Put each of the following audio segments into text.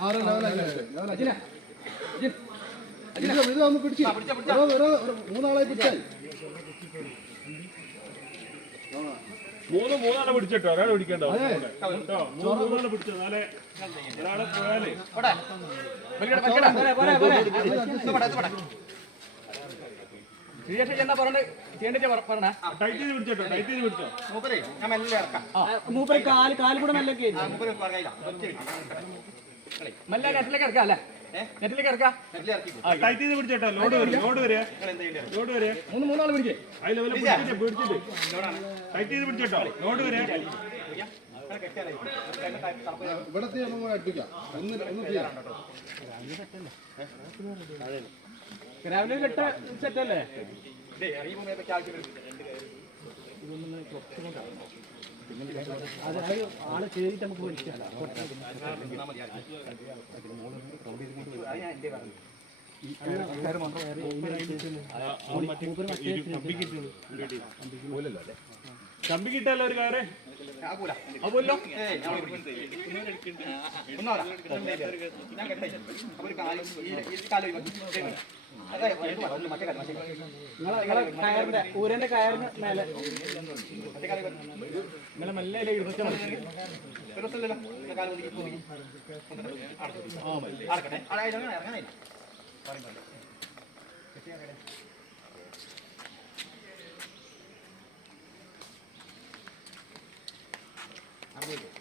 ആറ് ലെവലാക്കി ലെവലാക്കി ഇത് ഇത് ഒന്ന് പിടിച്ച് ഓരോ ഓരോ ഒരു മൂന്നാളെ പിടിച്ചാൽ. മൂന്ന് മൂന്നാളെ പിടിച്ചിട്ടോ? ഒരാളെ പിടിക്കണ്ടോ? മൂന്നാളെ പിടിച്ചോ? നാളെ ഒരാളെ പോയാലേ. മൂപ്പര് കാൽ കാൽ കൂടെ മെല്ലെ മെല്ലെ നെറ്റിലേക്ക് ഇറക്കാം അല്ലേ? നെറ്റിലേക്ക് ഇറക്കാം ടൈറ്റ് ചെയ്ത് പിടിച്ചോട്ടോ. ലോഡ് വരും ലോഡ് വരെ. ലോഡ് വരെ. മൂന്ന് മൂന്നാൾ പിടിക്കേ. അതിൽ ലെവലിൽ പിടിച്ചിട്ട് പിടിച്ചിട്ട്. ടൈറ്റ് ചെയ്ത് പിടിച്ചോട്ടോ. ലോഡ് വരെ. ഇവിടത്തെ ഒന്ന് അടുപ്പിക്കാം. ഒന്ന് ഒന്ന് ചെയ്യാം. രാവിലെ ഇട്ട സെറ്റ് അല്ലേ ആൾ കേറിയിട്ട് നമുക്ക് വലിക്കാം കമ്പി കിട്ടല്ലോ ഒരു നിങ്ങളെ കയറിന്റെ ഊരന്റെ കയറിന് മേലെ. ഇന്നലെ മെല്ലെ ഇരുന്നിട്ട് മതി.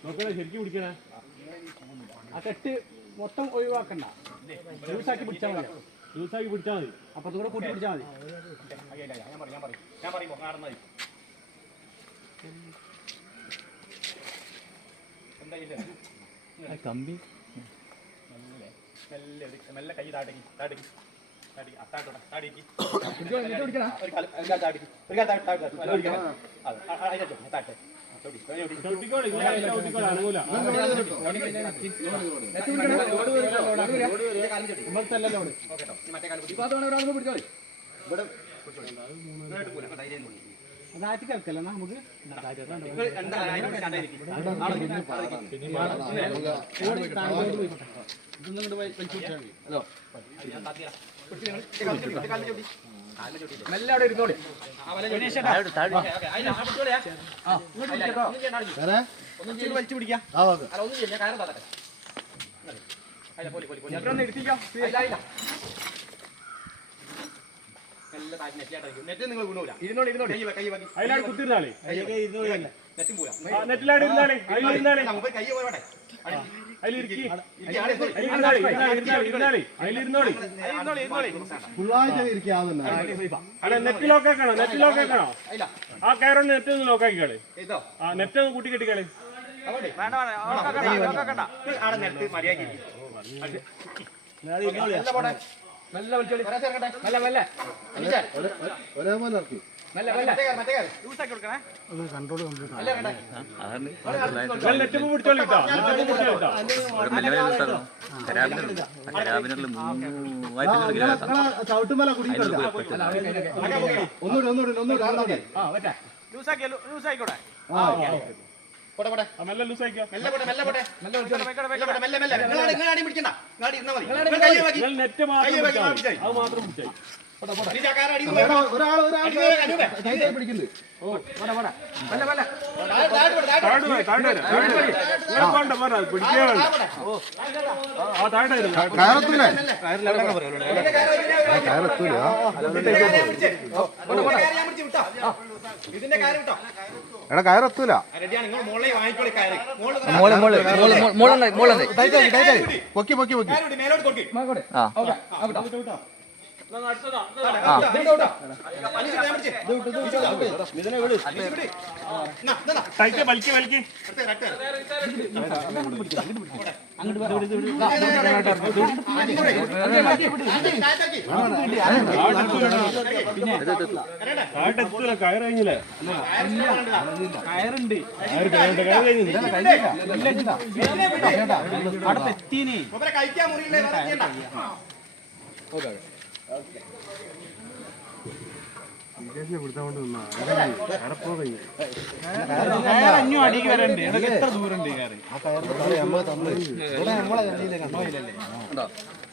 നോക്കണേ ശരിക്കും പിടിക്കണേ ആ കെട്ട് മൊത്തം ഒഴിവാക്കണ്ട. ജ്യൂസാക്കി പിടിച്ചാൽ മതി. ജ്യൂസാക്കി പിടിച്ചാൽ മതി. അപ്പത്തും കൂടെ കൂട്ടി പിടിച്ചാൽ മതി. കമ്പി. മെല്ലെ കൈ താടക്കി താടക്കി താടക്കി അത്താട്ടോടെ താടിക്ക് ആറ്റി കിടക്കല്ല നമുക്ക് മെല്ലെ നെറ്റിലാണ് ഇരുന്നാളി. അതിലിരുന്നാളി കൈ പോയോട്ടെ അല്ല നെറ്റ് ലോക്കാക്കണോ നെറ്റ് ലോക്കാക്കണോ ഇല്ല ആ കയറൊന്ന് നെറ്റ് ഒന്ന് ലോക്കാക്കിക്കളി ഇതോ ആ നെറ്റ് ഒന്ന് കൂട്ടി കെട്ടിക്കളി നല്ല ഒരേപോലെ ഇറക്കി നിങ്ങളെ ചവിട്ടുമല കുടിക്കണ്ട ഒന്നുകൂടി ഒന്നുകൂടി ഒന്നുകൂടി ഒന്നുകൂടി ആ പറ്റാ ആ പോട്ടെ പോട്ടെ. ആ മെല്ലെ ലൂസായിക്കോ. മെല്ലെ പോട്ടെ മെല്ലെ പോട്ടെ. മെല്ലെ വിളിച്ചോളി. മെല്ലെ പോട്ടെ. മെല്ലെ മെല്ലെ. നിങ്ങളാണ് നിങ്ങളാണ് പിടിക്കണ്ട. നിങ്ങളാടി ഇരുന്നാ മതി നിങ്ങൾ കൈ വാങ്ങി നിങ്ങൾ നെറ്റ് മാത്രം അത് മാത്രം എടാ കയറത്തൂല. മോൾ പൊക്കി പൊക്കി പൊക്കി. ആ. വലിക്ക് വലിക്ക് പിന്നെ കയറ് കഴിഞ്ഞില്ലേ കയറുണ്ട് അവിടെ കഴിക്കാൻ മുറിയില്ലേ വേറെ എത്ര ദൂരം ഉണ്ട് കയറി? ആ കയറിന്റെ നമ്മളെ കണ്ടില്ലേ? കണ്ടോ? ഇല്ലല്ലേ